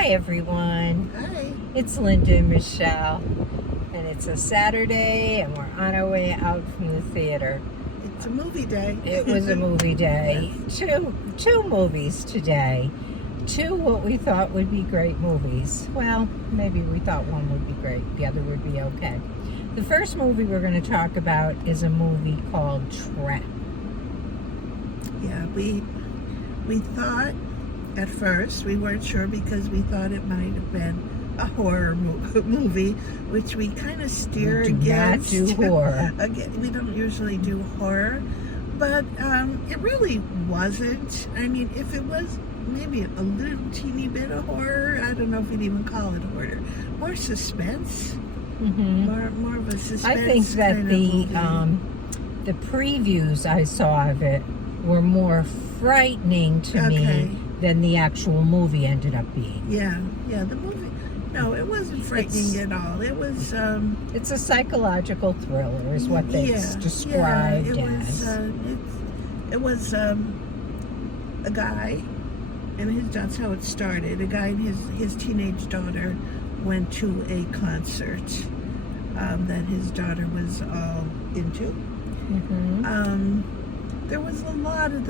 Hi everyone, Hi. it's Linda and Michelle, and it's a Saturday and we're on our way out from the theater. It's a movie day. It was a movie day. Two movies today. Two what we thought would be great movies. Well, maybe we thought one would be great, the other would be okay. The first movie we're going to talk about is a movie called Trap. Yeah, we thought at first, we weren't sure because we thought it might have been a horror movie, which we kind of steer against. Not do horror. Again, we don't usually do horror, but it really wasn't. I mean, if it was maybe a little teeny bit of horror, I don't know if we'd even call it horror. More suspense. Mm-hmm. More of a suspense. I think that the previews I saw of it were more frightening to me than the actual movie ended up being. Yeah, the movie. No, it wasn't frightening at all. It was. It's a psychological thriller, is what it's described as. It was a guy, and that's how it started. A guy and his teenage daughter went to a concert that his daughter was all into. Mm-hmm. There was a lot of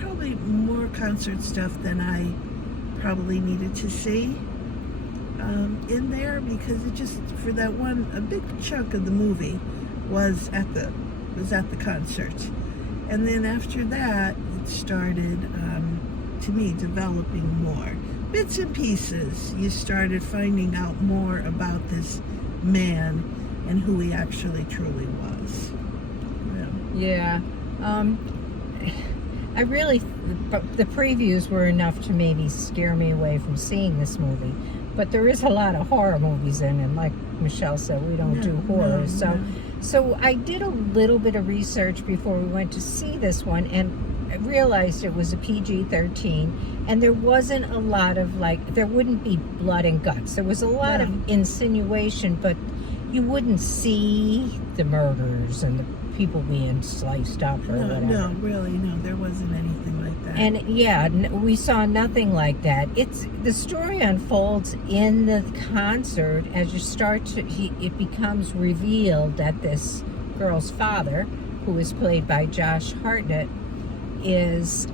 probably more concert stuff than I probably needed to see in there, because it just, for that one, a big chunk of the movie was at the concert. And then after that, it started, to me, developing more. Bits and pieces. You started finding out more about this man and who he actually truly was. Yeah. I really, the previews were enough to maybe scare me away from seeing this movie. But there is a lot of horror movies in, and like Michelle said, we don't do horror. So I did a little bit of research before we went to see this one, and I realized it was a PG-13, and there wasn't a lot of, there wouldn't be blood and guts. There was a lot of insinuation, but you wouldn't see the murders and the people being sliced up or whatever. No, there wasn't anything like that. And we saw nothing like that. The story unfolds in the concert as you start to. It becomes revealed that this girl's father, who is played by Josh Hartnett, has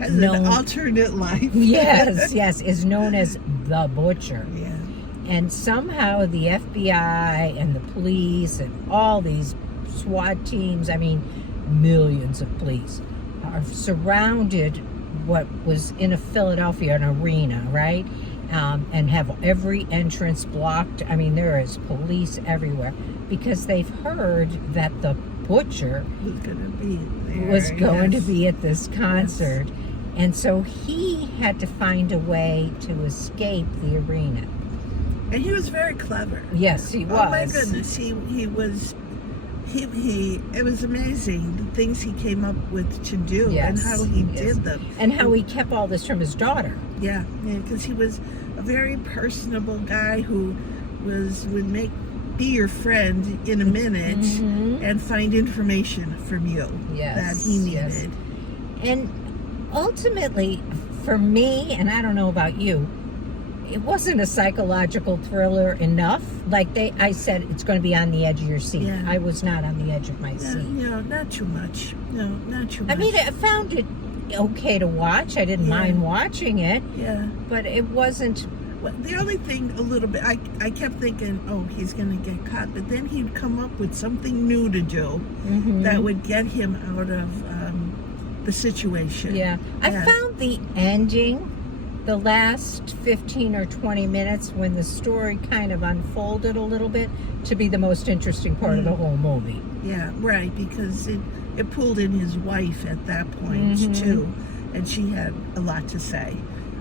an alternate life. yes, is known as the Butcher. Yeah. And somehow the FBI and the police and all these SWAT teams, I mean, millions of police, are surrounded what was in an arena, right? And have every entrance blocked. I mean, there is police everywhere because they've heard that the Butcher was going to be at this concert. Yes. And so he had to find a way to escape the arena. And he was very clever. Yes, he was. Oh my goodness, he was. It was amazing the things he came up with to do and how he did them. And how he kept all this from his daughter. Yeah, because he was a very personable guy who would be your friend in a minute and find information from you that he needed. Yes. And ultimately, for me, and I don't know about you, it wasn't a psychological thriller enough. I said, it's going to be on the edge of your seat. Yeah. I was not on the edge of my seat. No, not too much. No, not too much. I mean, I found it okay to watch. I didn't mind watching it. Yeah. But it wasn't... Well, the only thing a little bit, I kept thinking, oh, he's going to get caught. But then he'd come up with something new to do that would get him out of the situation. Yeah. I found the ending... the last 15 or 20 minutes when the story kind of unfolded a little bit to be the most interesting part of the whole movie. Yeah, right, because it pulled in his wife at that point too, and she had a lot to say.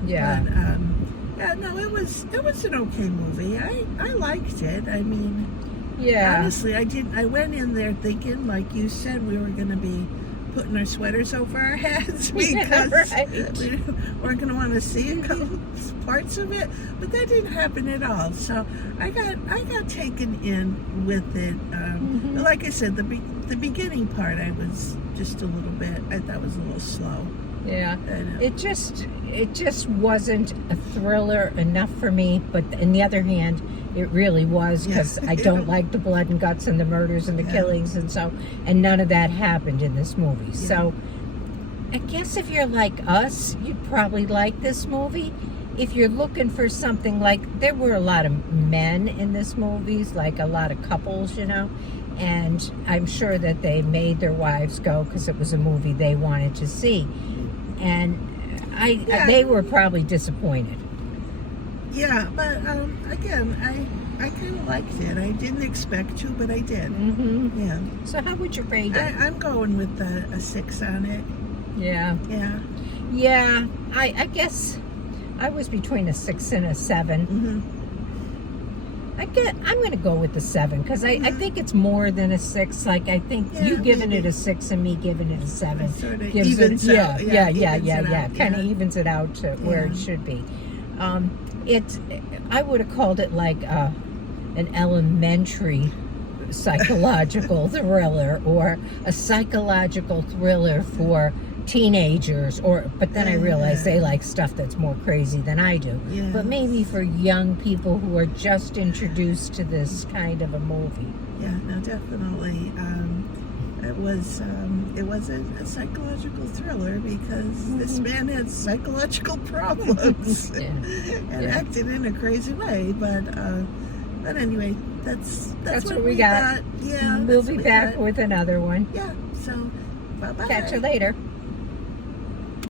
Yeah. But, no, it was an okay movie. I liked it. I mean, honestly, I went in there thinking, like you said, we were going to be putting our sweaters over our heads because we weren't going to want to see a couple parts of it, but that didn't happen at all. So I got taken in with it. Like I said, the beginning part I was just a little bit, I thought was a little slow. Yeah. I know. It just wasn't a thriller enough for me. But on the other hand, it really was, because I don't like the blood and guts and the murders and the killings, and none of that happened in this movie. So I guess if you're like us, you'd probably like this movie. If you're looking for something like, there were a lot of men in this movie, like a lot of couples, and I'm sure that they made their wives go because it was a movie they wanted to see, and they were probably disappointed. Yeah, but again, I kind of liked it. I didn't expect to, but I did. Mm-hmm. Yeah. So how would you rate it? I'm going with a 6 on it. Yeah. Yeah. Yeah. I guess I was between a 6 and a 7. Mm-hmm. I'm going to go with the 7 because I think it's more than a 6. Like, I think you giving it a 6 and me giving it a 7 Sort of gives evens it, out. kind of evens it out to where it should be. I would have called it like an elementary psychological thriller, or a psychological thriller for teenagers, but then I realized they like stuff that's more crazy than I do. Yes. But maybe for young people who are just introduced to this kind of a movie. Yeah, no, definitely. It was a psychological thriller because this man had psychological problems and acted in a crazy way. But anyway, that's what we got. Yeah, We'll be back with another one. Yeah. So, bye bye. Catch you later.